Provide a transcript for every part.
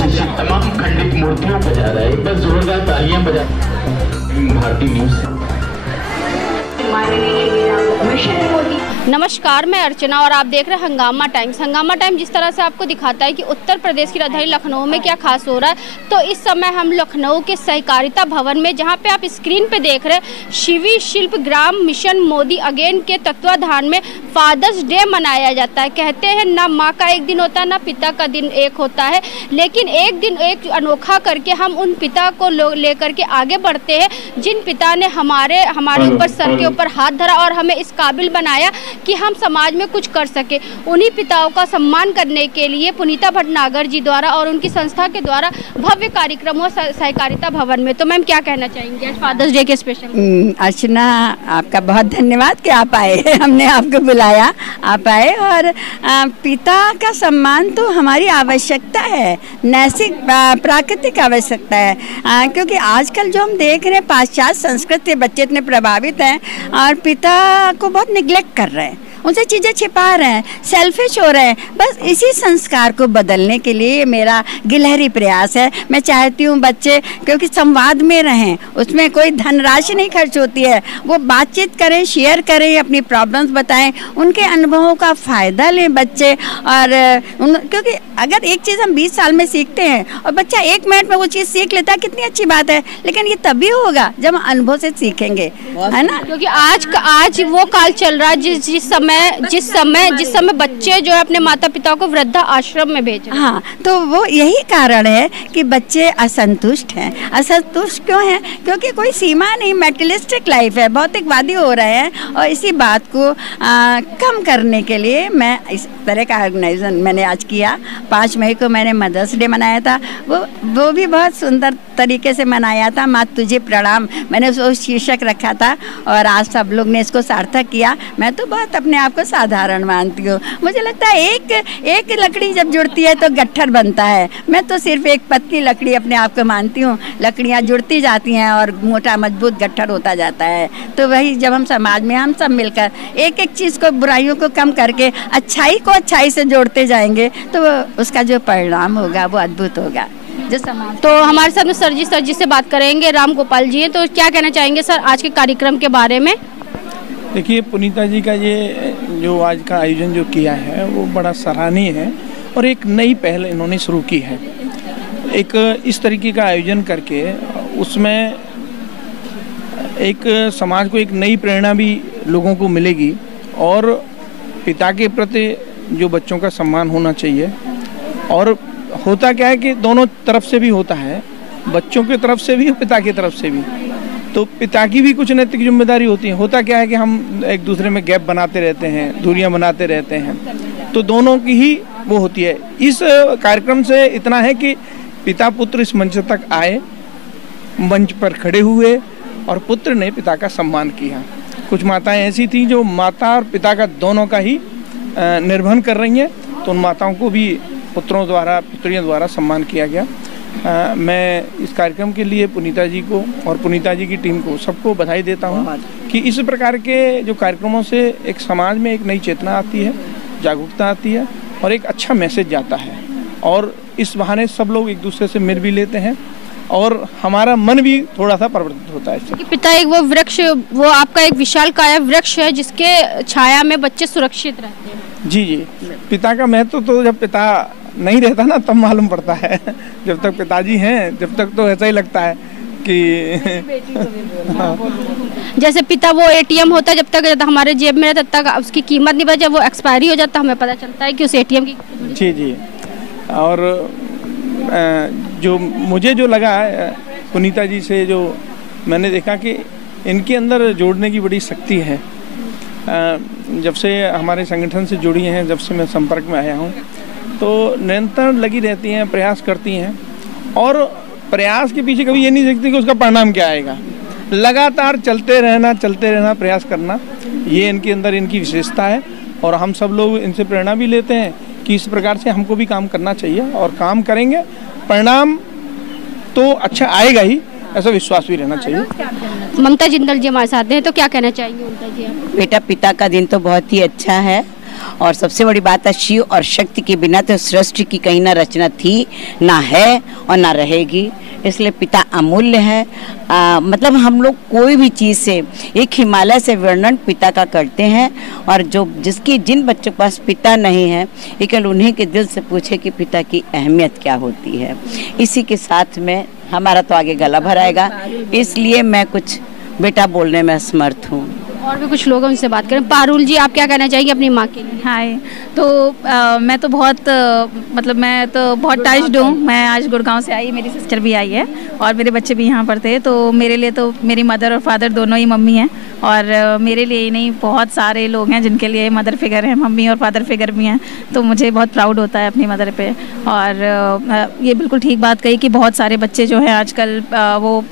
जैसे तमाम खंडित मूर्तियों को जा रहा है। एक बार जोरदार तालियां बजा। भारतीय न्यूज नमस्कार, मैं अर्चना और आप देख रहे हैं हंगामा टाइम्स। हंगामा टाइम्स जिस तरह से आपको दिखाता है कि उत्तर प्रदेश की राजधानी लखनऊ में क्या खास हो रहा है, तो इस समय हम लखनऊ के सहकारिता भवन में, जहां पे आप स्क्रीन पे देख रहे हैं, शिवी शिल्प ग्राम मिशन मोदी अगेन के तत्वाधान में फादर्स डे मनाया जाता है। कहते हैं ना माँ का एक दिन होता है ना पिता का दिन एक होता है, लेकिन एक दिन एक अनोखा करके हम उन पिता को लेकर के आगे बढ़ते हैं जिन पिता ने हमारे ऊपर सर के ऊपर हाथ धरा और हमें इस काबिल बनाया कि हम समाज में कुछ कर सके। उन्हीं पिताओं का सम्मान करने के लिए पुनीता भटनागर जी द्वारा और उनकी संस्था के द्वारा भव्य कार्यक्रम हुआ सहकारिता भवन में। तो मैम क्या कहना चाहेंगे आज फादर्स डे के स्पेशल? अर्चना, आपका बहुत धन्यवाद कि आप आए। हमने आपको बुलाया, आप आए। और पिता का सम्मान तो हमारी आवश्यकता है, नैतिक प्राकृतिक आवश्यकता है, क्योंकि आजकल जो हम देख रहे हैं पाश्चात्य संस्कृति, बच्चे इतने प्रभावित हैं और पिता को बहुत निग्लेक्ट कर रहे हैं, उनसे चीज़ें छिपा रहे हैं, सेल्फिश हो रहे हैं। बस इसी संस्कार को बदलने के लिए मेरा गिलहरी प्रयास है। मैं चाहती हूँ बच्चे क्योंकि संवाद में रहें, उसमें कोई धनराशि नहीं खर्च होती है, वो बातचीत करें, शेयर करें, अपनी प्रॉब्लम्स बताएं, उनके अनुभवों का फ़ायदा लें बच्चे। और क्योंकि अगर एक चीज़ हम 20 साल में सीखते हैं और बच्चा 1 मिनट में वो चीज़ सीख लेता है, कितनी अच्छी बात है। लेकिन ये तभी होगा जब हम अनुभव से सीखेंगे, है ना? क्योंकि आज वो काल चल रहा है जिस समय बच्चे जो है अपने माता पिता को वृद्धा आश्रम में भेज रहे हैं। हाँ, तो वो यही कारण है कि बच्चे असंतुष्ट हैं। असंतुष्ट क्यों हैं? क्योंकि कोई सीमा नहीं, मेटेरियलिस्टिक लाइफ है, भौतिकवादी हो रहे हैं। और इसी बात को कम करने के लिए मैं इस तरह का ऑर्गेनाइजेशन मैंने आज किया। 5 मई को मैंने मदर्स डे मनाया था, वो भी बहुत सुंदर तरीके से मनाया था। माँ तुझे प्रणाम, मैंने उसको शीर्षक रखा था और आज सब लोग ने इसको सार्थक किया। मैं तो बहुत अपने आप को साधारण मानती हूँ। मुझे लगता है एक लकड़ी जब जुड़ती है तो गट्ठर बनता है। मैं तो सिर्फ एक पतली लकड़ी अपने आप को मानती हूँ। लकड़ियाँ जुड़ती जाती हैं और मोटा मजबूत गट्ठर होता जाता है। तो वही जब हम समाज में हम सब मिलकर एक एक चीज़ को, बुराइयों को कम करके अच्छाई को अच्छाई से जोड़ते जाएंगे तो उसका जो परिणाम होगा वो अद्भुत होगा। तो हमारे साथ में सर जी से बात करेंगे। राम गोपाल जी हैं, तो क्या कहना चाहेंगे सर आज के कार्यक्रम के बारे में? देखिए, पुनीता जी का ये जो आज का आयोजन जो किया है वो बड़ा सराहनीय है और एक नई पहल इन्होंने शुरू की है। एक इस तरीके का आयोजन करके उसमें एक समाज को एक नई प्रेरणा भी लोगों को मिलेगी और पिता के प्रति जो बच्चों का सम्मान होना चाहिए। और होता क्या है कि दोनों तरफ से भी होता है, बच्चों की तरफ से भी और पिता की तरफ से भी। तो पिता की भी कुछ नैतिक जिम्मेदारी होती है। होता क्या है कि हम एक दूसरे में गैप बनाते रहते हैं, दूरियां बनाते रहते हैं, तो दोनों की ही वो होती है। इस कार्यक्रम से इतना है कि पिता पुत्र इस मंच तक आए, मंच पर खड़े हुए और पुत्र ने पिता का सम्मान किया। कुछ माताएं ऐसी थी जो माता और पिता का दोनों का ही निर्वहन कर रही हैं, तो उन माताओं को भी पुत्रों द्वारा, पुत्रियों द्वारा सम्मान किया गया। मैं इस कार्यक्रम के लिए पुनीता जी को और पुनीता जी की टीम को सबको बधाई देता हूँ कि इस प्रकार के जो कार्यक्रमों से एक समाज में एक नई चेतना आती है, जागरूकता आती है और एक अच्छा मैसेज जाता है। और इस बहाने सब लोग एक दूसरे से मिल भी लेते हैं और हमारा मन भी थोड़ा सा परिवर्तित होता है। पिता एक वो वृक्ष, वो आपका एक विशाल काया वृक्ष है जिसके छाया में बच्चे सुरक्षित रहते हैं। जी, पिता का महत्व तो जब पिता नहीं रहता ना तब मालूम पड़ता है। जब तक पिताजी हैं जब तक तो ऐसा ही लगता है कि जैसे पिता वो एटीएम होता है, जब तक हमारे जेब में रहता तब तक उसकी कीमत नहीं पता, जब वो एक्सपायरी हो जाता हमें पता चलता है कि उस एटीएम की। जी। और जो मुझे जो लगा पुनीता जी से, जो मैंने देखा कि इनके अंदर जोड़ने की बड़ी शक्ति है। जब से हमारे संगठन से जुड़ी हैं, जब से मैं संपर्क में आया हूँ, तो निरंतर लगी रहती हैं, प्रयास करती हैं और प्रयास के पीछे कभी ये नहीं देखती कि उसका परिणाम क्या आएगा। लगातार चलते रहना, प्रयास करना, ये इनके अंदर इनकी विशेषता है। और हम सब लोग इनसे प्रेरणा भी लेते हैं कि इस प्रकार से हमको भी काम करना चाहिए और काम करेंगे, परिणाम तो अच्छा आएगा ही, ऐसा विश्वास भी रहना चाहिए। ममता जिंदल जी हमारे साथ हैं, तो क्या कहना चाहेंगे ममता जी आप? बेटा, पिता का दिन तो बहुत ही अच्छा है और सबसे बड़ी बात है, शिव और शक्ति के बिना तो सृष्टि की कहीं ना रचना थी, ना है और ना रहेगी। इसलिए पिता अमूल्य है। मतलब हम लोग कोई भी चीज़ से एक हिमालय से वर्णन पिता का करते हैं, और जिन बच्चों के पास पिता नहीं है, लेकिन उन्हीं के दिल से पूछे कि पिता की अहमियत क्या होती है। इसी के साथ में हमारा तो आगे गला भराएगा, इसलिए मैं कुछ बेटा बोलने में असमर्थ हूँ। और भी कुछ लोग हैं, उनसे बात करें। पारुल जी, आप क्या कहना चाहेंगे अपनी माँ के लिए? हाय। तो मैं तो बहुत टच्ड हूँ। मैं आज गुड़गांव से आई, मेरी सिस्टर भी आई है और मेरे बच्चे भी यहाँ पर थे। तो मेरे लिए तो मेरी मदर और फादर दोनों ही मम्मी हैं, और मेरे लिए ही नहीं, बहुत सारे लोग हैं जिनके लिए मदर फिगर है, मम्मी और फादर फिगर भी हैं। तो मुझे बहुत प्राउड होता है अपनी मदर पे। और ये बिल्कुल ठीक बात कही कि बहुत सारे बच्चे जो हैं आजकल वो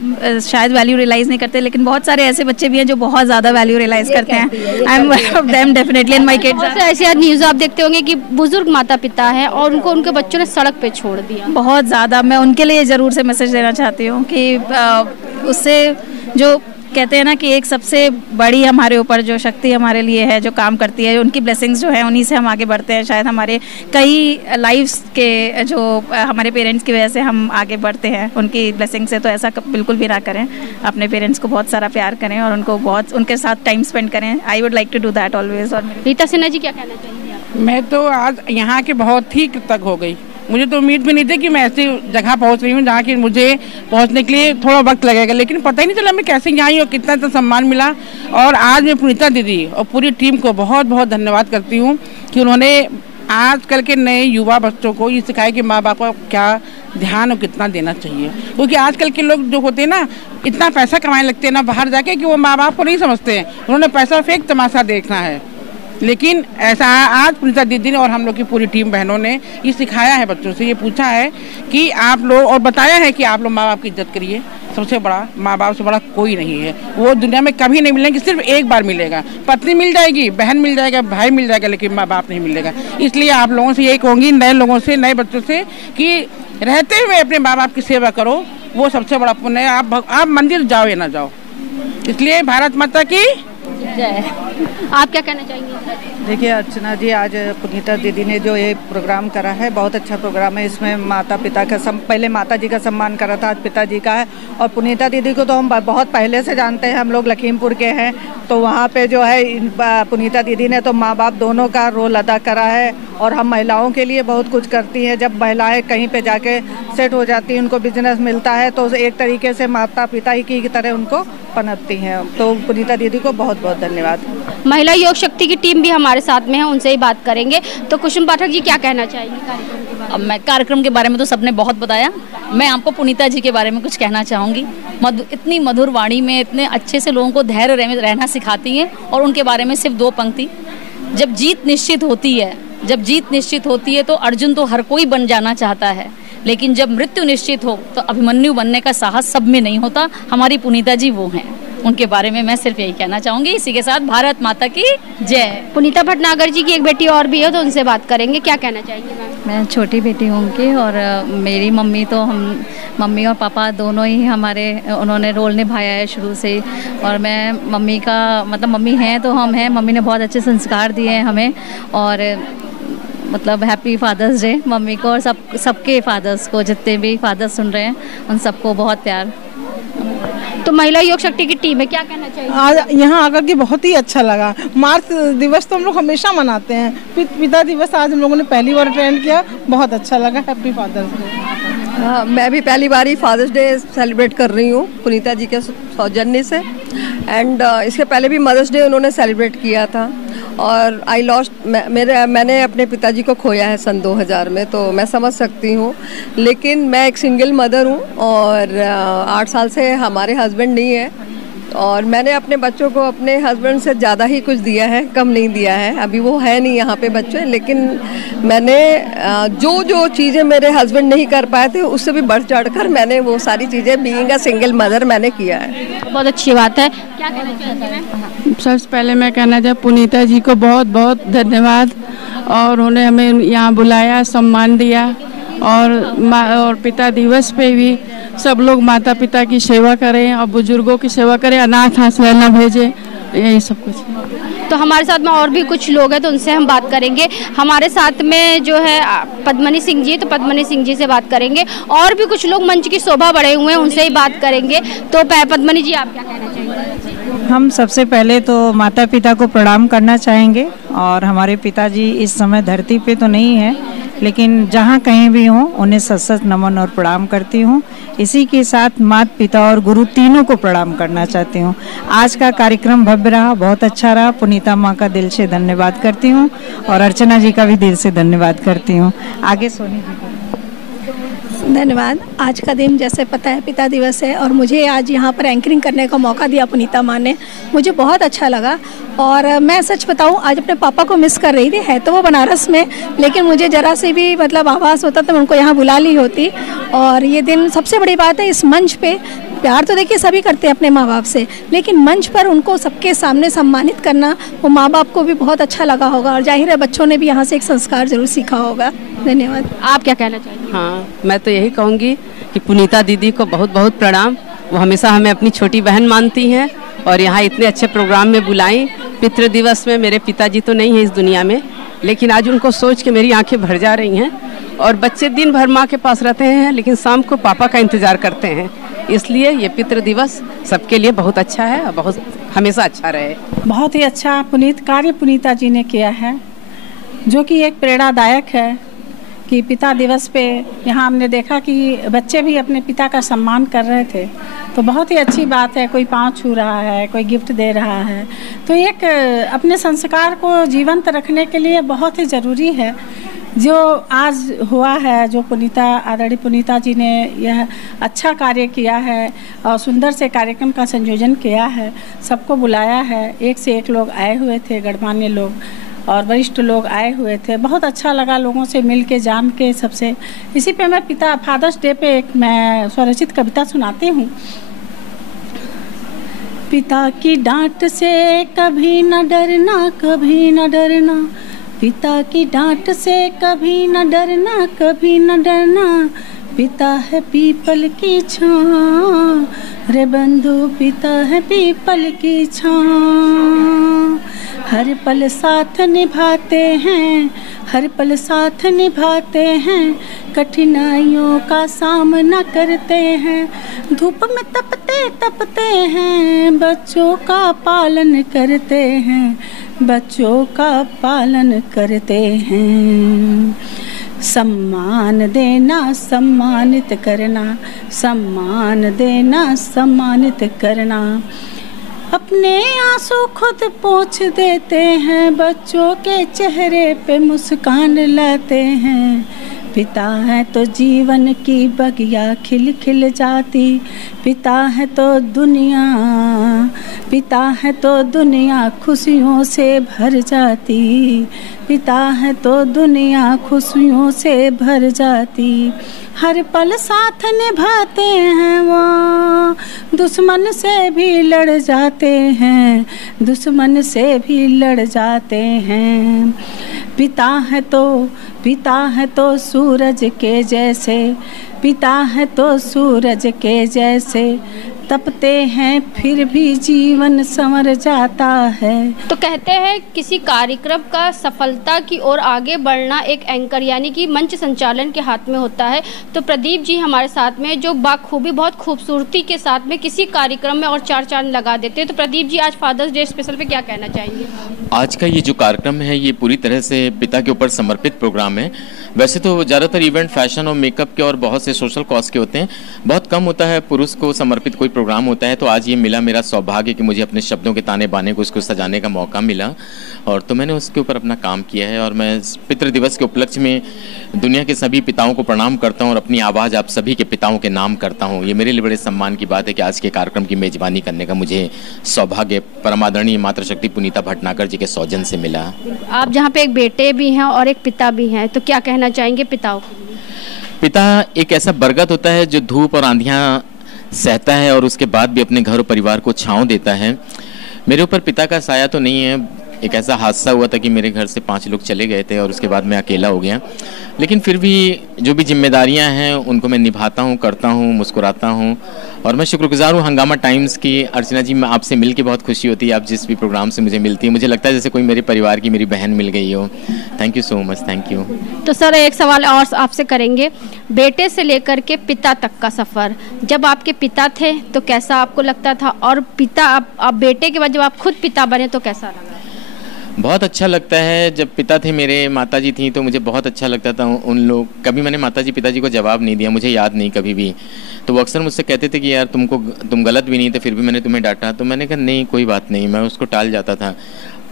शायद वैल्यू रियलाइज़ नहीं करते, लेकिन बहुत सारे ऐसे बच्चे भी हैं जो बहुत ज़्यादा वैल्यू रियलाइज़ करते हैं। I am one of them definitely, and my kids. ऐसे न्यूज़ आप देखते होंगे कि बुजुर्ग माता पिता हैं और उनको उनके बच्चों ने सड़क पे छोड़ दिया। बहुत ज़्यादा। मैं उनके लिए ज़रूर से मैसेज देना चाहती हूँ कि उससे जो कहते हैं ना कि एक सबसे बड़ी हमारे ऊपर जो शक्ति हमारे लिए है, जो काम करती है, उनकी ब्लेसिंग्स जो है, उन्हीं से हम आगे बढ़ते हैं। शायद हमारे कई लाइफ्स के जो हमारे पेरेंट्स की वजह से हम आगे बढ़ते हैं उनकी ब्लेसिंग से। तो ऐसा बिल्कुल भी ना करें, अपने पेरेंट्स को बहुत सारा प्यार करें और उनको बहुत उनके साथ टाइम स्पेंड करें। I would like to do that always. और रीता सिन्हा जी, क्या कहना चाहिए आप? मैं तो आज यहाँ के बहुत ही कृतज्ञ हो गई। मुझे तो उम्मीद भी नहीं थी कि मैं ऐसी जगह पहुँच रही हूँ जहाँ की मुझे पहुँचने के लिए थोड़ा वक्त लगेगा, लेकिन पता ही नहीं चला मैं कैसे यहाँ आई और कितना तो सम्मान मिला। और आज मैं पुनीता दीदी और पूरी टीम को बहुत बहुत धन्यवाद करती हूँ कि उन्होंने आजकल के नए युवा बच्चों को ये सिखाया कि माँ बाप का क्या ध्यान और कितना देना चाहिए। क्योंकि आजकल के लोग जो होते हैं ना, इतना पैसा कमाने लगते हैं ना बाहर जाके कि वो माँ बाप को नहीं समझते हैं। उन्होंने पैसा फेंक तमाशा देखना है, लेकिन ऐसा आज पुनीता दीदी ने और हम लोग की पूरी टीम बहनों ने ये सिखाया है बच्चों से, ये पूछा है कि आप लोग, और बताया है कि आप लोग माँ बाप की इज्जत करिए। सबसे बड़ा माँ बाप से बड़ा कोई नहीं है, वो दुनिया में कभी नहीं मिलेंगे, सिर्फ एक बार मिलेगा। पत्नी मिल जाएगी, बहन मिल जाएगा, भाई मिल जाएगा, लेकिन माँ बाप नहीं मिलेगा। इसलिए आप लोगों से यही कहूँगी, नए लोगों से, नए बच्चों से, कि रहते हुए अपने माँ बाप की सेवा करो, वो सबसे बड़ा पुण्य है। आप मंदिर जाओ या ना जाओ। इसलिए भारत माता की जय। आप क्या कहना चाहेंगे? देखिए अर्चना जी, आज पुनीता दीदी ने जो ये प्रोग्राम करा है, बहुत अच्छा प्रोग्राम है। इसमें माता पिता का पहले माता जी का सम्मान करा था, आज पिताजी का है। और पुनीता दीदी को तो हम बहुत पहले से जानते हैं, हम लोग लखीमपुर के हैं। तो वहाँ पे जो है पुनीता दीदी ने तो माँ बाप दोनों का रोल अदा करा है। और हम महिलाओं के लिए बहुत कुछ करती हैं। जब महिलाएं कहीं पे जाके सेट हो जाती हैं, उनको बिजनेस मिलता है, तो एक तरीके से माता पिता ही की तरह उनको पनपती हैं। तो पुनीता दीदी को बहुत बहुत धन्यवाद। महिला योग शक्ति की टीम भी हमारे साथ में है, उनसे ही बात करेंगे। तो कुसुम पाठक जी, क्या कहना चाहेंगे? अब मैं कार्यक्रम के बारे में तो सबने बहुत बताया, मैं आपको पुनीता जी के बारे में कुछ कहना चाहूँगी। इतनी मधुर वाणी में इतने अच्छे से लोगों को धैर्य रहना सिखाती हैं। और उनके बारे में सिर्फ 2 पंक्ति, जब जीत निश्चित होती है तो अर्जुन तो हर कोई बन जाना चाहता है, लेकिन जब मृत्यु निश्चित हो तो अभिमन्यु बनने का साहस सब में नहीं होता। हमारी पुनीता जी वो हैं, उनके बारे में मैं सिर्फ यही कहना चाहूँगी। इसी के साथ भारत माता की जय। पुनीता भटनागर जी की एक बेटी और भी है, तो उनसे बात करेंगे। क्या कहना चाहेंगे मैम? मैं छोटी बेटी हूँ उनकी, और मेरी मम्मी तो मम्मी और पापा दोनों ही उन्होंने रोल निभाया है शुरू से ही। और मैं मम्मी का मम्मी हैं तो हम हैं, मम्मी ने बहुत अच्छे संस्कार दिए हैं हमें। और हैप्पी फादर्स डे मम्मी को, और सबके फादर्स को, जितने भी फादर्स सुन रहे हैं उन सबको बहुत प्यार। तो महिला योग शक्ति की टीम है, क्या कहना चाहिए? आज यहाँ आकर के बहुत ही अच्छा लगा। मार्च दिवस तो हम लोग हमेशा मनाते हैं, पिता दिवस आज हम लोगों ने पहली बार अटेंड किया, बहुत अच्छा लगा। Happy Father's Day. मैं भी पहली बार ही फादर्स डे सेलिब्रेट कर रही हूँ पुनीता जी के सौजन्य से। एंड इसके पहले भी मदर्स डे उन्होंने सेलिब्रेट किया था। और मैंने अपने पिताजी को खोया है सन 2000 में, तो मैं समझ सकती हूँ। लेकिन मैं एक सिंगल मदर हूँ और 8 साल से हमारे हस्बैंड नहीं है, और मैंने अपने बच्चों को अपने हस्बैंड से ज़्यादा ही कुछ दिया है, कम नहीं दिया है। अभी वो है नहीं यहाँ पे बच्चे, लेकिन मैंने जो चीज़ें मेरे हस्बैंड नहीं कर पाए थे उससे भी बढ़ चढ़कर मैंने वो सारी चीज़ें बीइंग अ सिंगल मदर मैंने किया है। बहुत अच्छी बात है। क्या कहना चाहते हैं? सबसे पहले मैं कहना चाहती पुनीता जी को बहुत बहुत धन्यवाद, और उन्हें हमें यहाँ बुलाया, सम्मान दिया। और पिता दिवस पे भी सब लोग माता पिता की सेवा करें और बुजुर्गों की सेवा करें, अनाथ आश्रय न भेजें, यही सब कुछ। तो हमारे साथ में और भी कुछ लोग हैं, तो उनसे हम बात करेंगे। हमारे साथ में जो है पद्मनी सिंह जी, तो पद्मनी सिंह जी से बात करेंगे। और भी कुछ लोग मंच की शोभा बढ़े हुए हैं, उनसे ही बात करेंगे। तो पद्मनी जी, आप क्या कहना चाहेंगे? हम सबसे पहले तो माता पिता को प्रणाम करना चाहेंगे। और हमारे पिताजी इस समय धरती पे तो नहीं है, लेकिन जहाँ कहीं भी हों उन्हें सत सत नमन और प्रणाम करती हूँ। इसी के साथ माता पिता और गुरु तीनों को प्रणाम करना चाहती हूँ। आज का कार्यक्रम भव्य रहा, बहुत अच्छा रहा। पुनीता माँ का दिल से धन्यवाद करती हूँ और अर्चना जी का भी दिल से धन्यवाद करती हूँ। आगे सोनी जी को धन्यवाद। आज का दिन जैसे पता है पिता दिवस है, और मुझे आज यहाँ पर एंकरिंग करने का मौका दिया पुनीता माँ ने, मुझे बहुत अच्छा लगा। और मैं सच बताऊँ, आज अपने पापा को मिस कर रही थी। है तो वो बनारस में, लेकिन मुझे ज़रा से भी मतलब आभास होता तो मैं उनको यहाँ बुला ली होती। और ये दिन सबसे बड़ी बात है, इस मंच पे प्यार तो देखिए सभी करते हैं अपने माँ बाप से, लेकिन मंच पर उनको सबके सामने सम्मानित करना, वो माँ बाप को भी बहुत अच्छा लगा होगा। और जाहिर है बच्चों ने भी यहाँ से एक संस्कार जरूर सीखा होगा। धन्यवाद। आप क्या कहना चाहेंगे? हाँ, मैं तो यही कहूँगी कि पुनीता दीदी को बहुत बहुत प्रणाम। वो हमेशा हमें अपनी छोटी बहन मानती हैं और यहाँ इतने अच्छे प्रोग्राम में बुलाई। पितृ दिवस में मेरे पिताजी तो नहीं है इस दुनिया में, लेकिन आज उनको सोच के मेरी आंखें भर जा रही हैं। और बच्चे दिन भर माँ के पास रहते हैं, लेकिन शाम को पापा का इंतज़ार करते हैं। इसलिए ये पितृ दिवस सबके लिए बहुत अच्छा है और बहुत हमेशा अच्छा रहे। बहुत ही अच्छा पुनीत कार्य पुनीता जी ने किया है, जो कि एक प्रेरणादायक है कि पिता दिवस पे यहाँ हमने देखा कि बच्चे भी अपने पिता का सम्मान कर रहे थे। तो बहुत ही अच्छी बात है, कोई पाँव छू रहा है, कोई गिफ्ट दे रहा है। तो एक अपने संस्कार को जीवंत रखने के लिए बहुत ही ज़रूरी है। जो आज हुआ है, जो पुनीता आदरणीय पुनीता जी ने यह अच्छा कार्य किया है और सुंदर से कार्यक्रम का संयोजन किया है, सबको बुलाया है। एक से एक लोग आए हुए थे, गणमान्य लोग और वरिष्ठ लोग आए हुए थे। बहुत अच्छा लगा लोगों से मिल के, जान के सबसे। इसी पे मैं फादर्स डे पे एक मैं स्वरचित कविता सुनाती हूँ। पिता की डांट से कभी न डरना, कभी न डरना, पिता की डांट से कभी न डरना, कभी न डरना, पिता है पीपल की छां, रे बंधु पिता है पीपल की छां। हर पल साथ निभाते हैं, हर पल साथ निभाते हैं, कठिनाइयों का सामना करते हैं, धूप में तपते तपते हैं, बच्चों का पालन करते हैं, बच्चों का पालन करते हैं। सम्मान देना, सम्मानित करना, सम्मान देना, सम्मानित करना। अपने आंसू खुद पोंछ देते हैं, बच्चों के चेहरे पे मुस्कान लाते हैं। पिता है तो जीवन की बगिया खिल खिल जाती, पिता है तो दुनिया, पिता है तो दुनिया खुशियों से भर जाती, पिता है तो दुनिया खुशियों से भर जाती। हर पल साथ निभाते हैं वो, दुश्मन से भी लड़ जाते हैं, दुश्मन से भी लड़ जाते हैं। पिता है तो सूरज के जैसे, पिता है तो सूरज के जैसे, तपते हैं फिर भी जीवन संवर जाता है। तो कहते हैं किसी कार्यक्रम का सफलता की ओर आगे बढ़ना एक एंकर यानी कि मंच संचालन के हाथ में होता है। तो प्रदीप जी हमारे साथ में जो बाखूबी बहुत खूबसूरती के साथ में किसी कार्यक्रम में और चार चांद लगा देते हैं। तो प्रदीप जी आज फादर्स डे स्पेशल पे क्या कहना चाहेंगे? आज का ये जो कार्यक्रम है ये पूरी तरह से पिता के ऊपर समर्पित प्रोग्राम है। वैसे तो ज़्यादातर इवेंट फैशन और मेकअप के और बहुत से सोशल कॉज के होते हैं, बहुत कम होता है पुरुष को समर्पित कोई प्रोग्राम होता है। तो आज ये मिला मेरा सौभाग्य कि मुझे अपने शब्दों के ताने बाने को उसको सजाने का मौका मिला, और तो मैंने उसके ऊपर अपना काम किया है। और मैं पितृ दिवस के उपलक्ष्य में दुनिया के सभी पिताओं को प्रणाम करता हूँ और अपनी आवाज़ आप सभी के पिताओं के नाम करता हूँ। ये मेरे लिए बड़े सम्मान की बात है कि आज के कार्यक्रम की मेज़बानी करने का मुझे सौभाग्य परमादरणीय मातृशक्ति पुनीता भटनागर जी के सौजन से मिला। आप जहाँ पे एक बेटे भी हैं और एक पिता भी हैं, तो क्या कहना चाहेंगे पिताओं को? पिता एक ऐसा बरगद होता है जो धूप और आंधियाँ सहता है और उसके बाद भी अपने घर और परिवार को छांव देता है। मेरे ऊपर पिता का साया तो नहीं है, एक ऐसा हादसा हुआ था कि मेरे घर से 5 लोग चले गए थे और उसके बाद मैं अकेला हो गया। लेकिन फिर भी जो भी जिम्मेदारियां हैं उनको मैं निभाता हूं, करता हूं, मुस्कुराता हूं और मैं शुक्रगुजार हूं हंगामा टाइम्स की। अर्चना जी, मैं आपसे मिल के बहुत खुशी होती है। आप जिस भी प्रोग्राम से मुझे मिलती है, मुझे लगता है जैसे कोई मेरे परिवार की मेरी बहन मिल गई हो। Thank you so much, thank you. तो सर, एक सवाल और आपसे करेंगे, बेटे से लेकर के पिता तक का सफ़र, जब आपके पिता थे तो कैसा आपको लगता था, और पिता अब बेटे के बाद जब आप खुद पिता बने तो कैसा लगा? बहुत अच्छा लगता है। जब पिता थे मेरे, माताजी थी, तो मुझे बहुत अच्छा लगता था उन लोग। कभी मैंने माताजी पिताजी को जवाब नहीं दिया, मुझे याद नहीं कभी भी। तो वो अक्सर मुझसे कहते थे कि यार तुम गलत भी नहीं थे, फिर भी मैंने तुम्हें डांटा। तो मैंने कहा नहीं, कोई बात नहीं, मैं उसको टाल जाता था।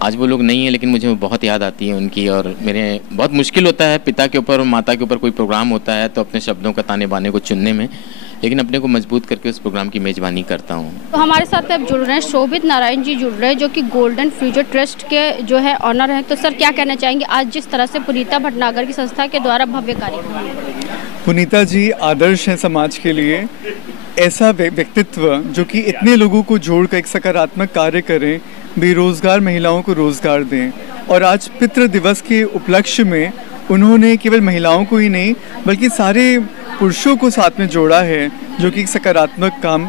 आज वो लोग नहीं है, लेकिन मुझे बहुत याद आती है उनकी। और मेरे बहुत मुश्किल होता है पिता के ऊपर और माता के ऊपर कोई प्रोग्राम होता है तो अपने शब्दों का ताने बाने को चुनने में, लेकिन अपने को मजबूत करके उस प्रोग्राम की मेज़बानी करता हूँ। तो हमारे साथ अब जुड़ रहे हैं शोभित नारायण जी, जुड़ रहे हैं जो कि गोल्डन फ्यूचर ट्रस्ट के जो है ऑनर हैं। तो सर, क्या कहना चाहेंगे आज जिस तरह से पुनीता भटनागर की संस्था के द्वारा भव्य कार्यक्रम? पुनीता जी आदर्श हैं समाज के लिए। ऐसा व्यक्तित्व जो कि इतने लोगों को जोड़कर एक सकारात्मक कार्य करें, बेरोजगार महिलाओं को रोजगार दें। और आज पितृ दिवस के उपलक्ष्य में उन्होंने केवल महिलाओं को ही नहीं बल्कि सारे पुरुषों को साथ में जोड़ा है, जो कि एक सकारात्मक काम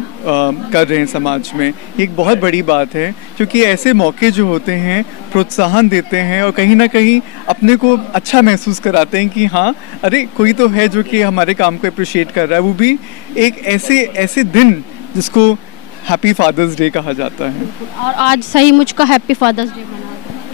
कर रहे हैं समाज में। ये एक बहुत बड़ी बात है, क्योंकि ऐसे मौके जो होते हैं प्रोत्साहन देते हैं और कहीं ना कहीं अपने को अच्छा महसूस कराते हैं कि हाँ, अरे कोई तो है जो कि हमारे काम को अप्रिशिएट कर रहा है। वो भी एक ऐसे दिन जिसको हैप्पी फादर्स डे कहा जाता है। और आज सही मुझको हैप्पी फादर्स डे मना।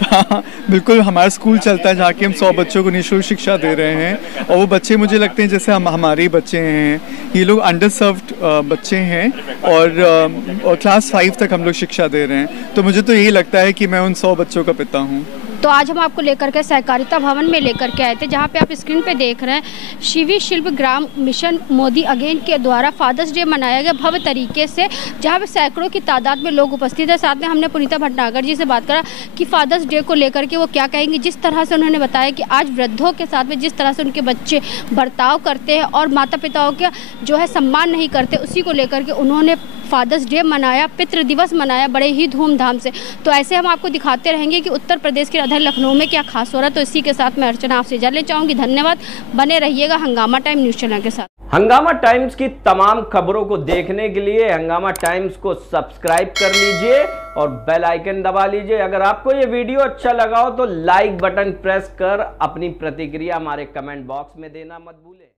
हाँ बिल्कुल, हमारा स्कूल चलता है जहाँ कि हम 100 बच्चों को निःशुल्क शिक्षा दे रहे हैं। और वो बच्चे मुझे लगते हैं जैसे हमारे ही बच्चे हैं। ये लोग अंडर सर्व्ड बच्चे हैं और क्लास 5 तक हम लोग शिक्षा दे रहे हैं। तो मुझे तो यही लगता है कि मैं उन 100 बच्चों का पिता हूँ। तो आज हम आपको लेकर के सहकारिता भवन में लेकर के आए थे, जहाँ पे आप स्क्रीन पे देख रहे हैं शिवी शिल्प ग्राम मिशन मोदी अगेन के द्वारा फादर्स डे मनाया गया भव्य तरीके से, जहाँ पे सैकड़ों की तादाद में लोग उपस्थित है। साथ में हमने पुनीता भटनागर जी से बात करा कि फादर्स डे को लेकर के वो क्या कहेंगे। जिस तरह से उन्होंने बताया कि आज वृद्धों के साथ में जिस तरह से उनके बच्चे बर्ताव करते हैं और माता पिताओं का जो है सम्मान नहीं करते, उसी को लेकर के उन्होंने फादर्स डे मनाया, पितृ दिवस मनाया बड़े ही धूमधाम से। तो ऐसे हम आपको दिखाते रहेंगे कि उत्तर प्रदेश की राजधानी लखनऊ में क्या खास हो रहा है। तो इसी के साथ मैं अर्चना आपसे इजाज़त लेना चाहूँगी। धन्यवाद, बने रहिएगा हंगामा टाइम न्यूज़ चैनल के साथ। हंगामा टाइम्स की तमाम खबरों को देखने के लिए हंगामा टाइम्स को सब्सक्राइब कर लीजिए और बेल आइकन दबा लीजिए। अगर आपको ये वीडियो अच्छा लगा हो तो लाइक बटन प्रेस कर अपनी प्रतिक्रिया हमारे कमेंट बॉक्स में देना मत भूलें।